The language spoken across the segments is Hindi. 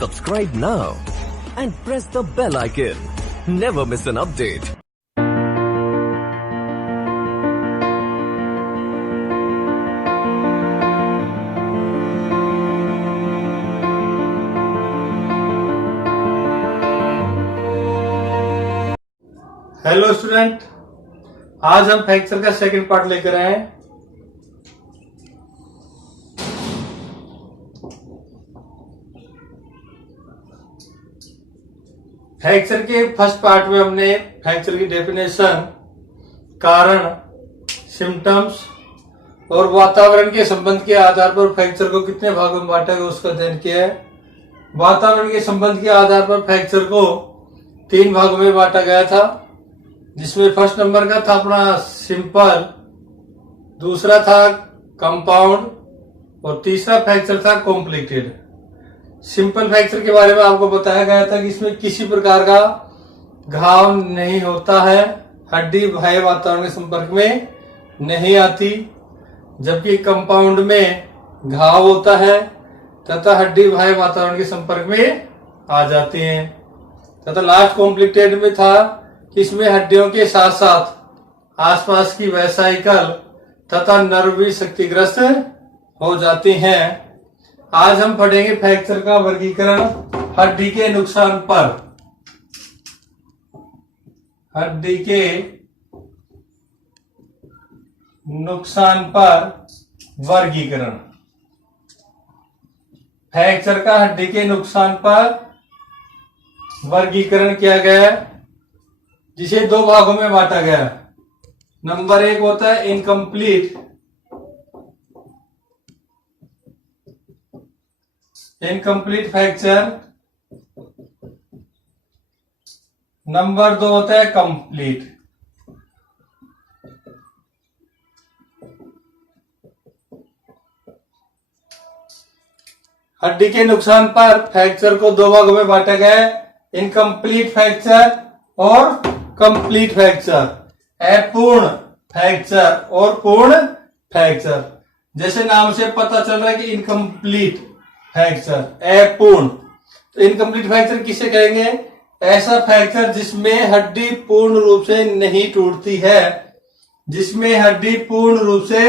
Subscribe now and press the bell icon. Never miss an update. Hello student, आज हम फ्रैक्चर का सेकंड पार्ट लेकर आए हैं। फ्रैक्चर के फर्स्ट पार्ट में हमने फ्रैक्चर की डेफिनेशन, कारण, सिम्टम्स और वातावरण के संबंध के आधार पर फ्रैक्चर को कितने भागों में बांटा गया उसका अध्ययन किया है। वातावरण के संबंध के आधार पर फ्रैक्चर को 3 भागों में बांटा गया था, जिसमें फर्स्ट नंबर का था अपना सिंपल, दूसरा था कंपाउंड और तीसरा फ्रैक्चर था कॉम्प्लिकेटेड। सिंपल फ्रैक्चर के बारे में आपको बताया गया था कि इसमें किसी प्रकार का घाव नहीं होता है, हड्डी बाह्य वातावरण के संपर्क में नहीं आती, जबकि कंपाउंड में घाव होता है तथा हड्डी बाह्य वातावरण के संपर्क में आ जाती हैं। तथा लास्ट कॉम्प्लिकेटेड में था कि इसमें हड्डियों के साथ साथ आसपास की वेसाइकल तथा नर्व भी क्षतिग्रस्त हो जाती हैं। आज हम पढ़ेंगे फ्रैक्चर का वर्गीकरण हड्डी के नुकसान पर। हड्डी के नुकसान पर वर्गीकरण। फ्रैक्चर का हड्डी के नुकसान पर वर्गीकरण किया गया है, जिसे 2 भागों में बांटा गया है। नंबर 1 होता है इनकम्प्लीट फ्रैक्चर, नंबर 2 होता है कंप्लीट। हड्डी के नुकसान पर फ्रैक्चर को 2 भागों में बांटा गया है, इनकम्प्लीट फ्रैक्चर और कंप्लीट फ्रैक्चर, अपूर्ण फ्रैक्चर और पूर्ण फ्रैक्चर। जैसे नाम से पता चल रहा है कि इनकम्प्लीट फ्रैक्चर, अपूर्ण। तो इनकम्प्लीट फ्रैक्चर किसे कहेंगे? ऐसा फ्रैक्चर जिसमें हड्डी पूर्ण रूप से नहीं टूटती है, जिसमें हड्डी पूर्ण रूप से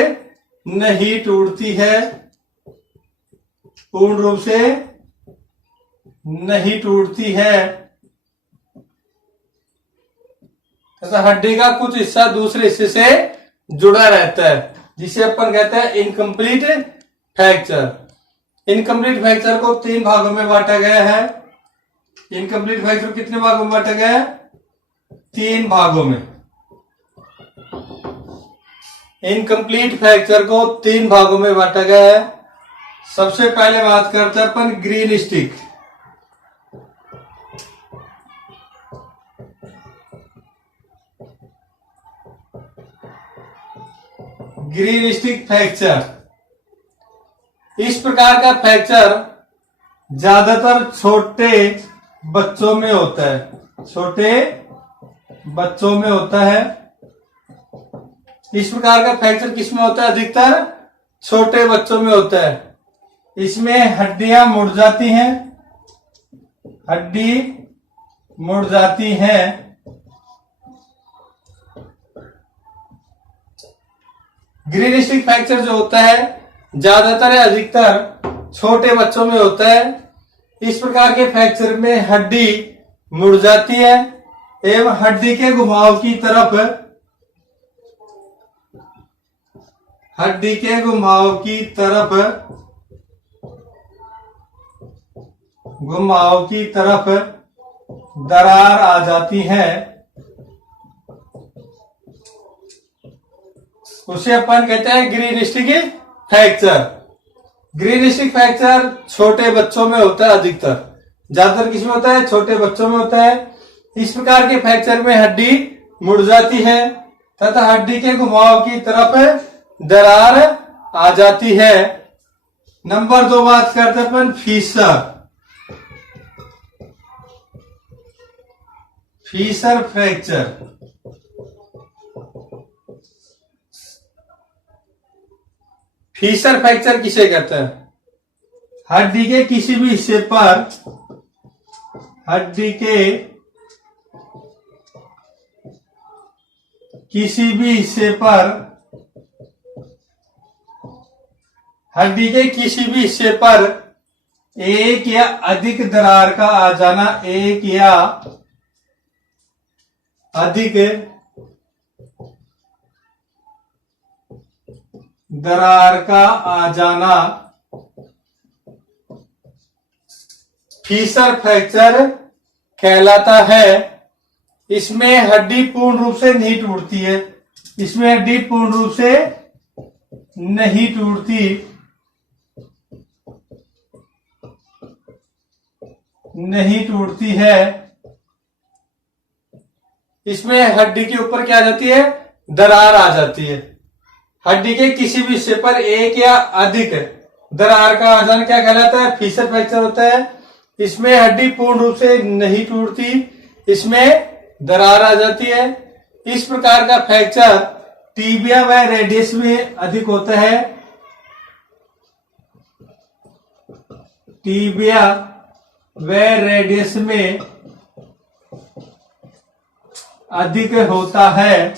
नहीं टूटती है, पूर्ण रूप से नहीं टूटती है तथा हड्डी का कुछ हिस्सा दूसरे हिस्से से जुड़ा रहता है, जिसे अपन कहते हैं इनकम्प्लीट फ्रैक्चर। इनकम्प्लीट फ्रैक्चर को 3 भागों में बांटा गया है। इनकम्प्लीट फ्रैक्चर कितने भागों में बांटा गया है? 3 भागों में। इनकम्प्लीट फ्रैक्चर को 3 भागों में बांटा गया है। सबसे पहले बात करते हैं अपन green stick. Green stick fracture, इस प्रकार का फ्रैक्चर ज्यादातर छोटे बच्चों में होता है, छोटे बच्चों में होता है। इस प्रकार का फ्रैक्चर किसमें होता है? अधिकतर छोटे बच्चों में होता है। इसमें हड्डियां मुड़ जाती हैं, हड्डी मुड़ जाती हैं। ग्रीन स्टिक फ्रैक्चर जो होता है ज्यादातर या अधिकतर छोटे बच्चों में होता है। इस प्रकार के फ्रैक्चर में हड्डी मुड़ जाती है एवं हड्डी के घुमाव की तरफ, हड्डी के घुमाव की तरफ, घुमाव की तरफ दरार आ जाती है। उसे अपन कहते हैं green stick fracture. Green stick fracture छोटे बच्चों में होता है, अधिकतर। ज्यादातर किसमें होता है? छोटे बच्चों में होता है। इस प्रकार के फ्रैक्चर में हड्डी मुड़ जाती है तथा हड्डी के घुमाव की तरफ दरार आ जाती है। नंबर 2 बात करते हैं अपन फीसर फ्रैक्चर। फीसर फ्रैक्चर किसे कहते हैं? हड्डी के किसी भी हिस्से पर हड्डी के किसी भी हिस्से पर एक या अधिक दरार का आ जाना, एक या अधिक दरार का आ जाना फीसर फ्रैक्चर कहलाता है। इसमें हड्डी पूर्ण रूप से नहीं टूटती है, इसमें हड्डी पूर्ण रूप से नहीं टूटती है। इसमें हड्डी के ऊपर क्या आ जाती है, दरार आ जाती है। हड्डी के किसी भी हिस्से पर एक या अधिक दरार का आ जाना क्या कहलाता है, फीसर फ्रैक्चर होता है। इसमें हड्डी पूर्ण रूप से नहीं टूटती, इसमें दरार आ जाती है। इस प्रकार का फ्रैक्चर टीबिया व रेडियस में अधिक होता है। टीबिया व रेडियस में अधिक होता है।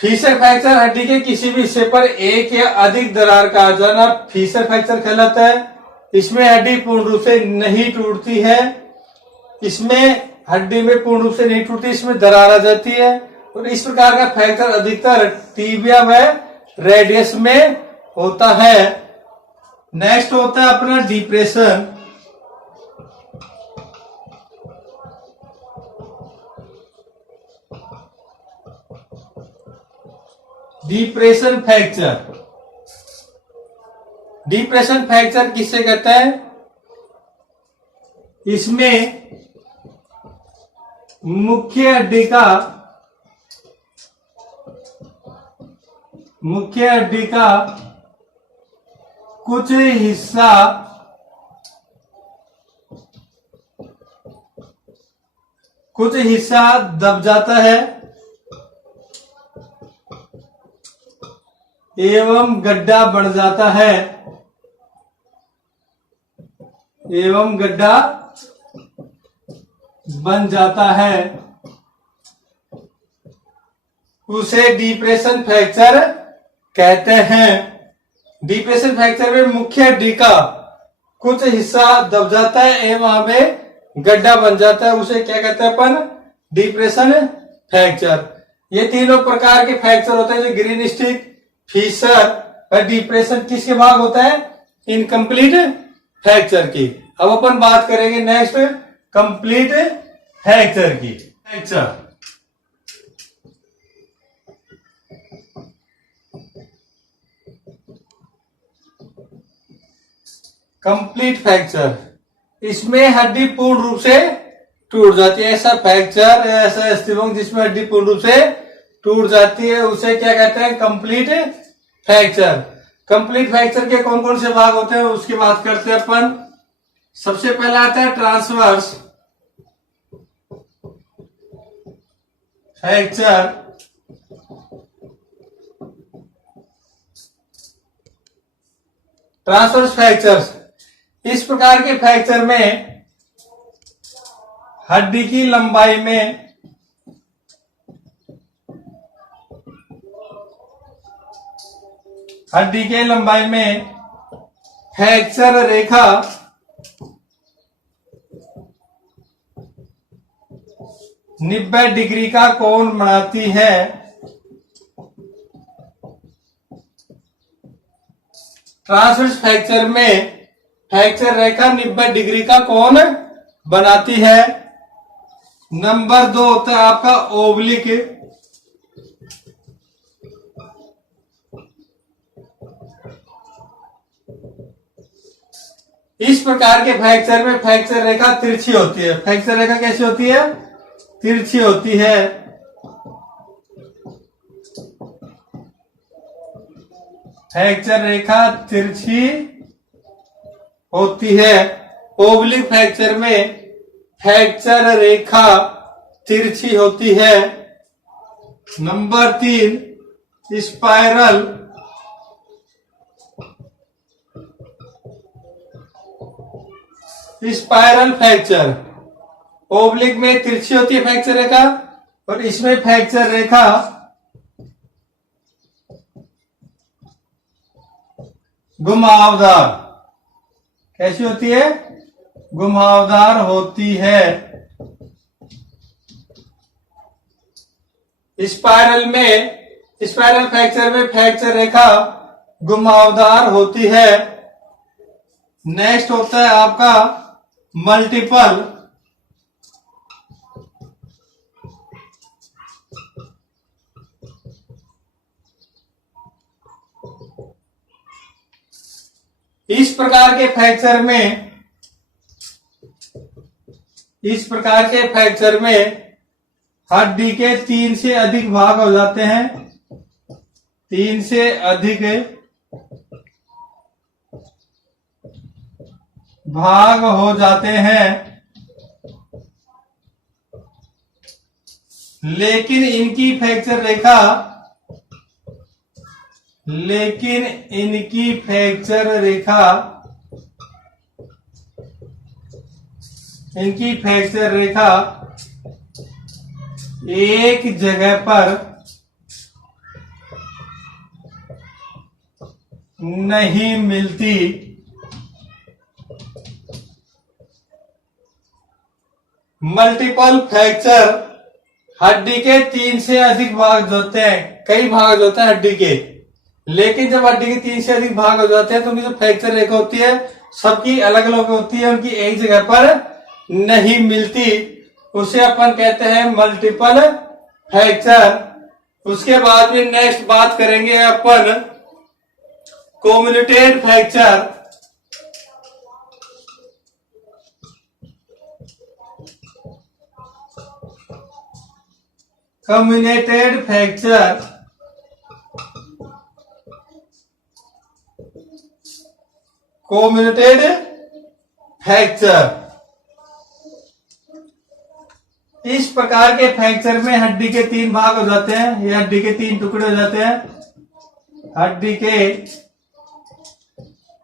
फीसर फ्रैक्चर हड्डी के किसी भी हिस्से पर एक या अधिक दरार का आ जाना फीसर फ्रैक्चर कहलाता है। इसमें हड्डी पूर्ण रूप से नहीं टूटती है, इसमें हड्डी में पूर्ण रूप से नहीं टूटती, इसमें दरार आ जाती है। और इस प्रकार का फ्रैक्चर अधिकतर टीबिया व रेडियस में होता है। नेक्स्ट होता है अपना डिप्रेशन। डिप्रेशन फ्रैक्चर किसे कहते हैं, इसमें मुख्य हड्डी का कुछ हिस्सा दब जाता है एवं गड्ढा बन जाता है, उसे डिप्रेशन फ्रैक्चर कहते हैं। डिप्रेशन फ्रैक्चर में मुख्य हड्डी का कुछ हिस्सा दब जाता है एवं वहां पे गड्ढा बन जाता है, उसे क्या कहते हैं अपन, डिप्रेशन फ्रैक्चर। ये तीनों प्रकार के फ्रैक्चर होते हैं, जो ग्रीन स्टिक, फीसर और डिप्रेशन किसके भाग होता है, इनकम्प्लीट फ्रैक्चर की। अब अपन बात करेंगे नेक्स्ट कंप्लीट फ्रैक्चर की। कंप्लीट फ्रैक्चर, इसमें हड्डी पूर्ण रूप से टूट जाती है। ऐसा फ्रैक्चर, ऐसा अस्थिभंग जिसमें हड्डी पूर्ण रूप से टूट जाती है, उसे क्या कहते हैं, कंप्लीट फ्रैक्चर। कंप्लीट फ्रैक्चर के कौन कौन से भाग होते हैं उसकी बात करते हैं अपन। सबसे पहला आता है ट्रांसवर्स फ्रैक्चर। ट्रांसवर्स फ्रैक्चर, इस प्रकार के फ्रैक्चर में हड्डी की लंबाई में फ्रैक्चर रेखा 90 डिग्री का कोण बनाती है। ट्रांसवर्स फ्रैक्चर में फ्रैक्चर रेखा 90 डिग्री का कोण बनाती है। नंबर 2 होता है आपका ओब्लिक। इस प्रकार के फ्रैक्चर में फ्रैक्चर रेखा तिरछी होती है। फ्रैक्चर रेखा कैसी होती है, तिरछी होती है। फ्रैक्चर रेखा तिरछी होती है। ओब्लिक फ्रैक्चर में फ्रैक्चर रेखा तिरछी होती है। Number 3 spiral spiral fracture. Oblique में तिरछी होती है फ्रैक्चर रेखा और इसमें फ्रैक्चर रेखा घुमावदार कैसी होती है? घुमावदार होती है। स्पाइरल फ्रैक्चर में फ्रैक्चर रेखा घुमावदार होती है। नेक्स्ट होता है आपका मल्टीपल इस प्रकार के फ्रैक्चर में हड्डी के 3 से अधिक भाग हो जाते हैं। 3 से अधिक भाग हो जाते हैं, लेकिन इनकी फ्रैक्चर रेखा एक जगह पर नहीं मिलती। मल्टीपल फ्रैक्चर हड्डी के 3 से अधिक भाग होते हैं, कई भाग होते हैं हड्डी के, लेकिन जब हड्डी के 3 से अधिक भाग हो जाते हैं तो उनकी जो फ्रैक्चर रेखा होती है सबकी अलग अलग होती है, उनकी एक जगह पर नहीं मिलती। उसे अपन कहते हैं मल्टीपल फ्रैक्चर। उसके बाद में नेक्स्ट बात करेंगे अपन कम्युनिटेड फ्रैक्चर। कम्युनिटेड फ्रैक्चर इस प्रकार के फ्रैक्चर में हड्डी के 3 भाग हो जाते हैं, ये हड्डी के 3 टुकड़े हो जाते हैं। हड्डी के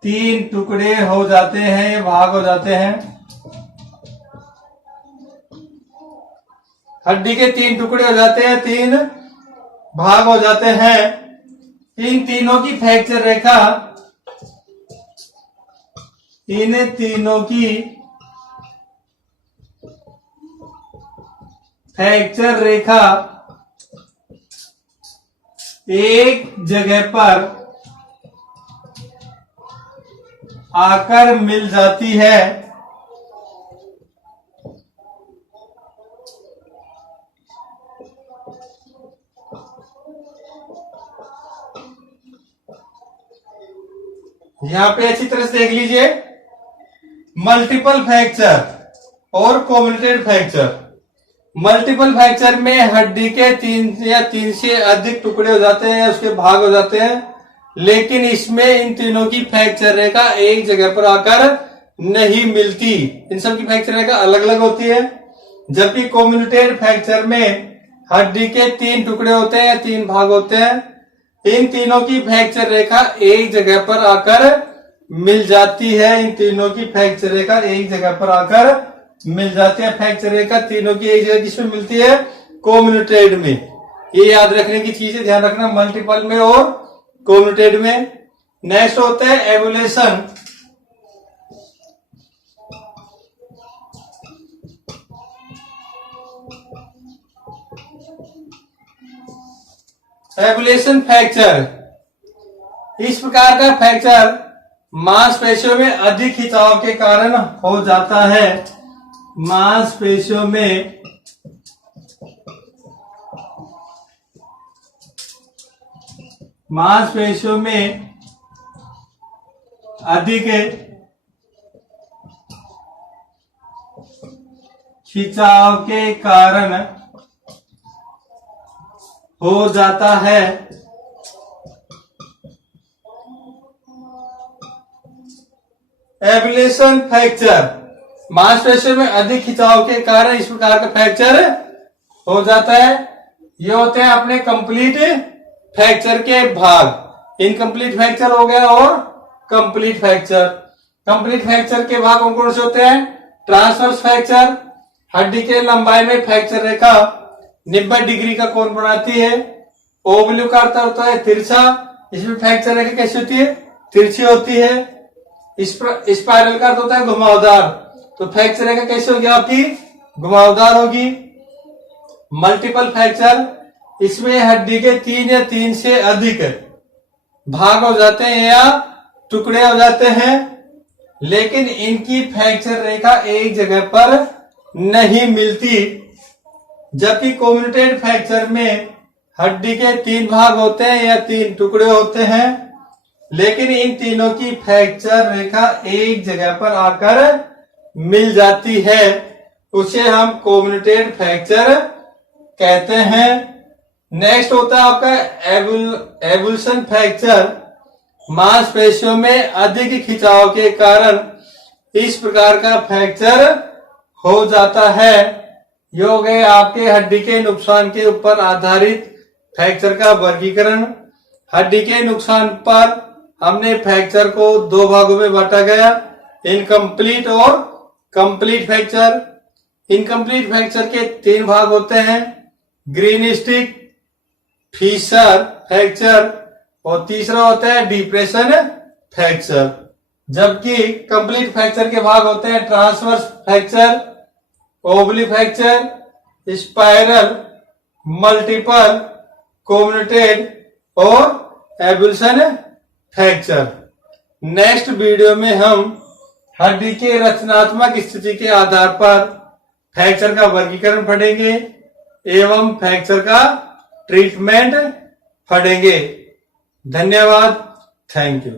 3 टुकड़े हो जाते हैं, ये भाग हो जाते हैं। हड्डी के 3 टुकड़े हो जाते हैं, 3 भाग हो जाते हैं। इन तीनों की फ्रैक्चर रेखा एक जगह पर आकर मिल जाती है। यहां पे अच्छी तरह से देख लीजिए, मल्टीपल फ्रैक्चर और कम्युनिटेड फ्रैक्चर। मल्टीपल फ्रैक्चर में हड्डी के 3 या 3 से अधिक टुकड़े हो जाते हैं या उसके भाग हो जाते हैं, लेकिन इसमें इन तीनों की फ्रैक्चर रेखा एक जगह पर आकर नहीं मिलती। इन सब की फ्रैक्चर रेखा अलग अलग होती है। जबकि कम्युनिटेड फ्रैक्चर में हड्डी के 3 टुकड़े होते हैं या 3 भाग होते हैं, इन तीनों की फ्रैक्चर रेखा एक जगह पर आकर मिल जाती है। इन तीनों की फ्रैक्चर रेखा एक जगह पर आकर मिल जाती है। फ्रैक्चर रेखा तीनों की एक जगह किसमें मिलती है? कम्युनिटेड में। ये याद रखने की चीजें ध्यान रखना, मल्टीपल में और कम्युनिटेड में। नेक्स्ट होता है एवोल्यूशन। एवोल्यूशन फ्रैक्चर इस प्रकार का फ्रैक्चर मांसपेशियों में अधिक खिंचाव के कारण हो जाता है। मांसपेशियों में अधिक खिंचाव के कारण हो जाता है। एवोल्यूशन फ्रैक्चर मांसपेशियों में अधिक खिंचाव के कारण इस प्रकार का फ्रैक्चर हो जाता है। ये होते हैं अपने कंप्लीट फ्रैक्चर के भाग, इनकम्प्लीट फ्रैक्चर हो गया और कंप्लीट फ्रैक्चर। कंप्लीट फ्रैक्चर के भाग कौन कौन से होते हैं? ट्रांसवर्स फ्रैक्चर, हड्डी के लंबाई में फ्रैक्चर रेखा 90 डिग्री का कोण बनाती है। ओब्लिक का अर्थ होता है तिरछा, इसमें फ्रैक्चर रेखा कैसी होती है? तिरछी होती है। स्पाइरल का अर्थ होता है घुमावदार, तो फ्रैक्चर रेखा कैसी होगी आपकी? घुमावदार होगी। मल्टीपल फ्रैक्चर, इसमें हड्डी के 3 या 3 से अधिक भाग हो जाते हैं या टुकड़े हो जाते हैं, लेकिन इनकी फ्रैक्चर रेखा एक जगह पर नहीं मिलती। जबकि कम्यूटेड फ्रैक्चर में हड्डी के 3 भाग होते हैं या 3 टुकड़े होते हैं, लेकिन इन तीनों की फ्रैक्चर रेखा एक जगह पर आकर मिल जाती है, उसे हम कम्यूटेड फ्रैक्चर कहते हैं। नेक्स्ट होता है आपका एबुल्सन फ्रैक्चर। मांसपेशियों में अधिक खिंचाव के कारण इस प्रकार का फ्रैक्चर हो जाता है। ये हो गए आपके हड्डी के नुकसान के ऊपर आधारित फ्रैक्चर का वर्गीकरण। हड्डी के नुकसान पर हमने फ्रैक्चर को 2 भागों में बांटा गया, इनकम्प्लीट और कंप्लीट फ्रैक्चर। इनकम्प्लीट फ्रैक्चर के 3 भाग होते हैं, ग्रीन स्टिक, फिशर फ्रैक्चर और तीसरा होता है डिप्रेशन फ्रैक्चर। जबकि कंप्लीट फ्रैक्चर के भाग होते हैं transverse fracture, oblique fracture, spiral, multiple, commuted और एबुल्सन फ्रैक्चर। नेक्स्ट वीडियो में हम हड्डी के रचनात्मक स्थिति के आधार पर फ्रैक्चर का वर्गीकरण पढ़ेंगे एवं फ्रैक्चर का ट्रीटमेंट पढ़ेंगे। धन्यवाद, थैंक यू।